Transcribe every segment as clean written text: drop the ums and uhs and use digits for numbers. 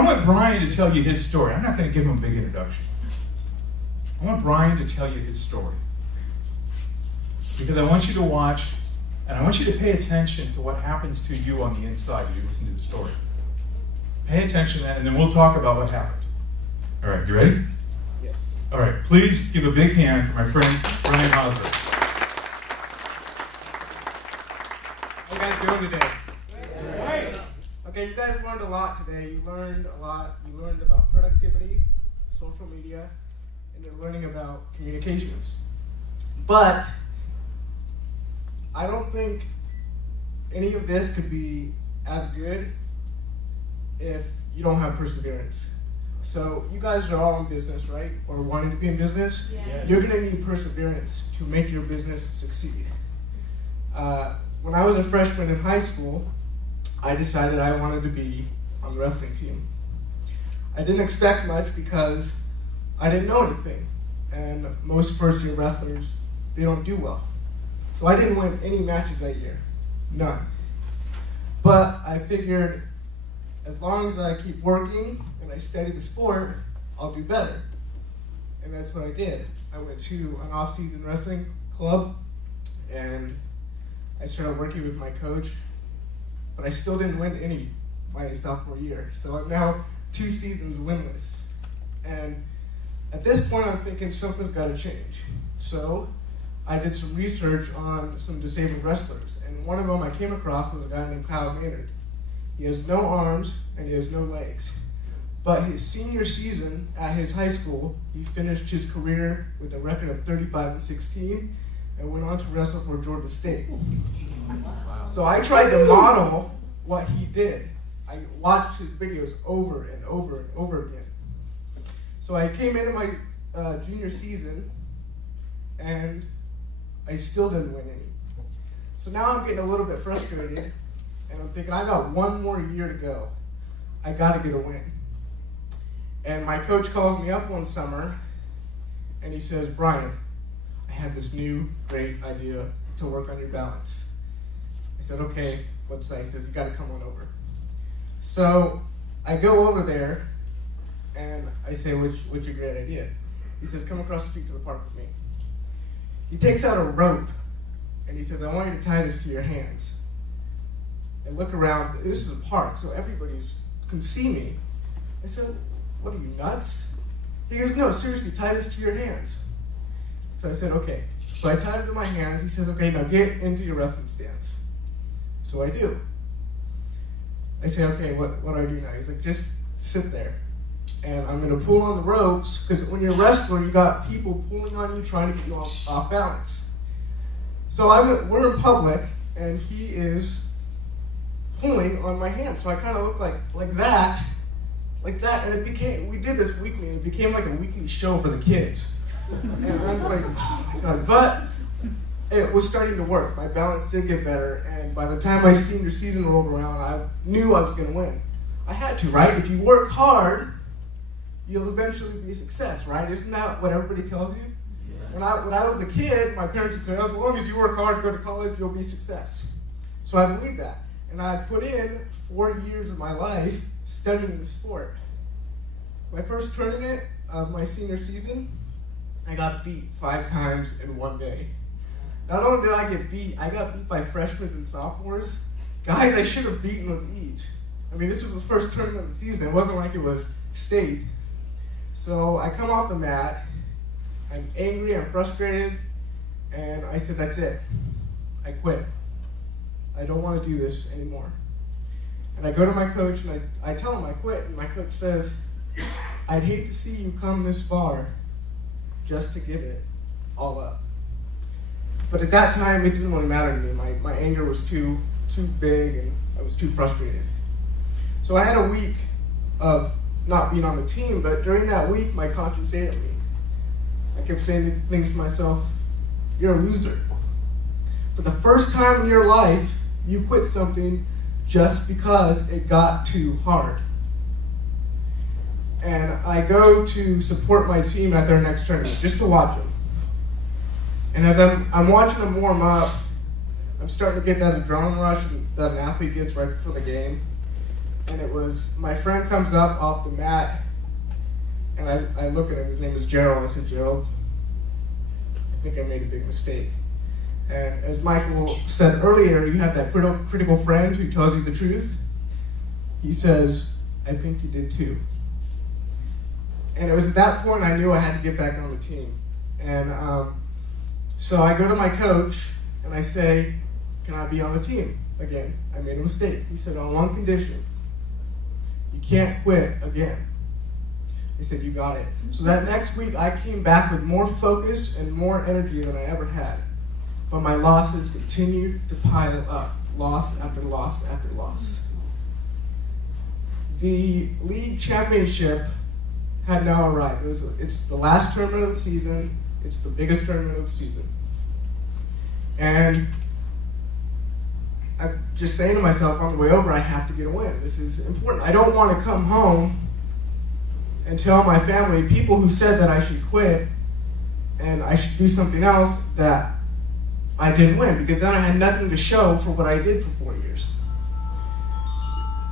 I want Brian to tell you his story. I'm not going to give him a big introduction. I want Brian to tell you his story. Because I want you to watch, and I want you to pay attention to what happens to you on the inside as you listen to the story. Pay attention to that, and then we'll talk about what happened. All right, you ready? Yes. All right, please give a big hand for my friend Brian Hansburg. How you guys doing today? Great. Okay, you guys learned a lot today. You learned a lot. You learned about productivity, social media, and you're learning about communications. But I don't think any of this could be as good if you don't have perseverance. So you guys are all in business, right? Or wanting to be in business? Yes. You're going to need perseverance to make your business succeed. When I was a freshman in high school, I decided I wanted to be on the wrestling team. I didn't expect much because I didn't know anything. And most first-year wrestlers, they don't do well. So I didn't win any matches that year. None. But I figured as long as I keep working and I study the sport, I'll do better. And that's what I did. I went to an off-season wrestling club and I started working with my coach, but I still didn't win any my sophomore year. So I'm now 2 seasons winless. And at this point, I'm thinking something's got to change. So I did some research on some disabled wrestlers, and one of them I came across was a guy named Kyle Maynard. He has no arms and he has no legs. But his senior season at his high school, he finished his career with a record of 35-16 and went on to wrestle for Georgia State. Wow. So I tried to model what he did. I watched his videos over and over and over again. So I came into my junior season and I still didn't win any. So now I'm getting a little bit frustrated and I'm thinking I got one more year to go. I got to get a win. And my coach calls me up one summer and he says, Brian, I have this new great idea to work on your balance. I said, okay, what's that? He says, you got to come on over. So I go over there and I say, what's your great idea? He says, come across the street to the park with me. He takes out a rope and he says, I want you to tie this to your hands. And look around, this is a park, so everybody can see me. I said, what are you, nuts? He goes, no, seriously, tie this to your hands. So I said, okay. So I tied it to my hands. He says, okay, now get into your wrestling stance. So I do. I say, okay, what do I do now? He's like, just sit there. And I'm going to pull on the ropes, because when you're a wrestler, you got people pulling on you, trying to get you off balance. So we're in public, and he is pulling on my hand. So I kind of look like that, and we did this weekly, and it became like a weekly show for the kids. And I'm like, oh my God. But it was starting to work. My balance did get better, and by the time my senior season rolled around, I knew I was going to win. I had to, right? If you work hard, you'll eventually be a success, right? Isn't that what everybody tells you? Yeah. When I was a kid, my parents would say, as long as you work hard, go to college, you'll be a success. So I believe that. And I put in 4 years of my life studying the sport. My first tournament of my senior season, I got beat 5 times in one day. Not only did I get beat, I got beat by freshmen and sophomores. Guys I should have beaten with ease. I mean, this was the first tournament of the season. It wasn't like it was state. So I come off the mat, I'm angry, I'm frustrated, and I said, that's it. I quit. I don't want to do this anymore. And I go to my coach and I tell him I quit, and my coach says, I'd hate to see you come this far just to give it all up. But at that time, it didn't really matter to me. My anger was too big, and I was too frustrated. So I had a week of not being on the team, but during that week, my conscience ate at me. I kept saying things to myself, you're a loser. For the first time in your life, you quit something just because it got too hard. And I go to support my team at their next tournament, just to watch them. And as I'm watching them warm up, I'm starting to get that adrenaline rush that an athlete gets right before the game. And and it was, my friend comes up off the mat, and I look at him, his name is Gerald. I said, Gerald, I think I made a big mistake. And as Michael said earlier, you have that critical friend who tells you the truth. He says, I think you did too. And it was at that point I knew I had to get back on the team. And so I go to my coach and I say, can I be on the team again? I made a mistake. He said, on one condition, you can't quit again. He said, you got it. So that next week I came back with more focus and more energy than I ever had. But my losses continued to pile up, loss after loss after loss. The league championship had now arrived. It's the last tournament of the season. It's the biggest tournament of the season. And I'm just saying to myself on the way over, I have to get a win. This is important. I don't want to come home and tell my family, people who said that I should quit and I should do something else, that I didn't win, because then I had nothing to show for what I did for 4 years.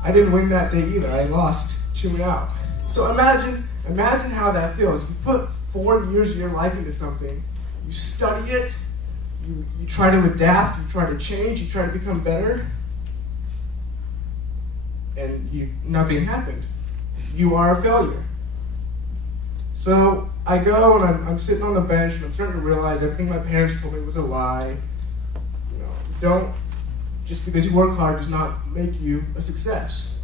I didn't win that day either. I lost 2-0. So imagine how that feels. You put 4 years of your life into something, you study it, you try to adapt, you try to change, you try to become better, and nothing happened. You are a failure. So I go and I'm sitting on the bench and I'm starting to realize everything my parents told me was a lie. Just because you work hard does not make you a success.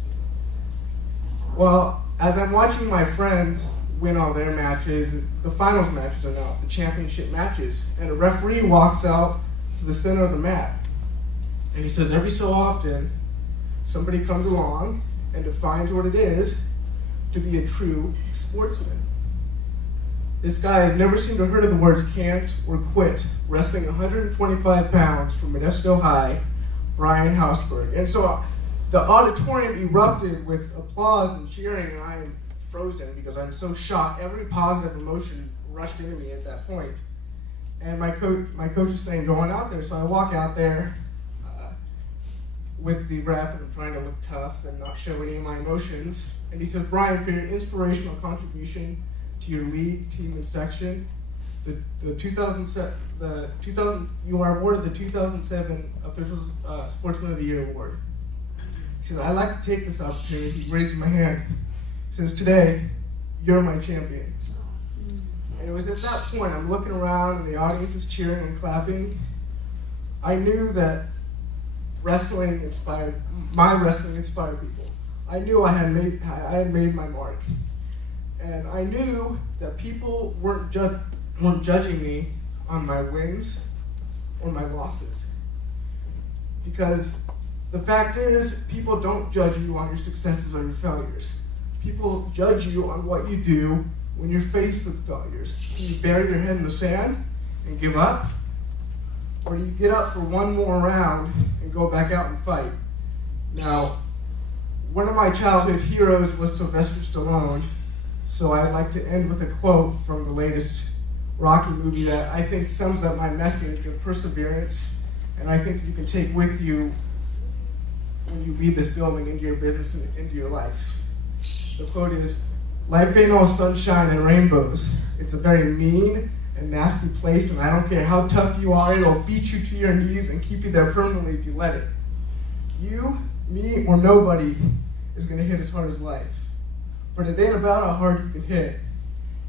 Well, as I'm watching my friends win all their matches, the finals matches are now the championship matches, and a referee walks out to the center of the mat, and he says every so often somebody comes along and defines what it is to be a true sportsman. This guy has never seen or heard of the words can't or quit, wrestling 125 pounds from Modesto High, Brian Hansburg. And so the auditorium erupted with applause and cheering, and I am frozen because I'm so shocked. Every positive emotion rushed into me at that point. And my coach is saying, go on out there. So I walk out there with the ref, and I'm trying to look tough and not show any of my emotions. And he says, Brian, for your inspirational contribution to your league, team, and section, you are awarded the 2007 Official Sportsman of the Year award. He said, I'd like to take this opportunity. He raises my hand. He says, today, you're my champion. And it was at that point, I'm looking around and the audience is cheering and clapping. I knew that wrestling inspired people. I knew I had made my mark. And I knew that people weren't judging me on my wins or my losses. Because the fact is, people don't judge you on your successes or your failures. People judge you on what you do when you're faced with failures. Do you bury your head in the sand and give up? Or do you get up for one more round and go back out and fight? Now, one of my childhood heroes was Sylvester Stallone. So I'd like to end with a quote from the latest Rocky movie that I think sums up my message of perseverance, and I think you can take with you when you leave this building into your business and into your life. The quote is, life ain't all sunshine and rainbows. It's a very mean and nasty place, and I don't care how tough you are, it'll beat you to your knees and keep you there permanently if you let it. You, me, or nobody is going to hit as hard as life. But it ain't about how hard you can hit.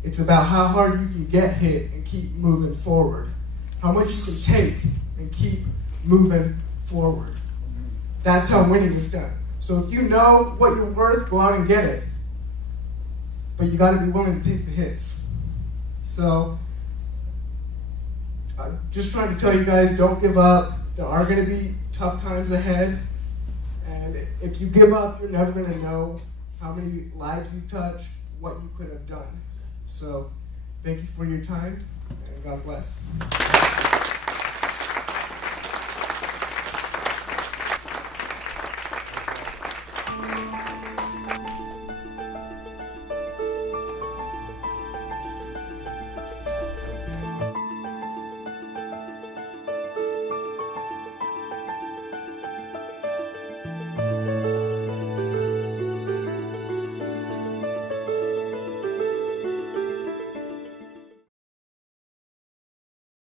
It's about how hard you can get hit and keep moving forward. How much you can take and keep moving forward. That's how winning is done. So if you know what you're worth, go out and get it. But you got to be willing to take the hits. So I'm just trying to tell you guys, don't give up. There are going to be tough times ahead. And if you give up, you're never going to know how many lives you touched, what you could have done. So thank you for your time, and God bless.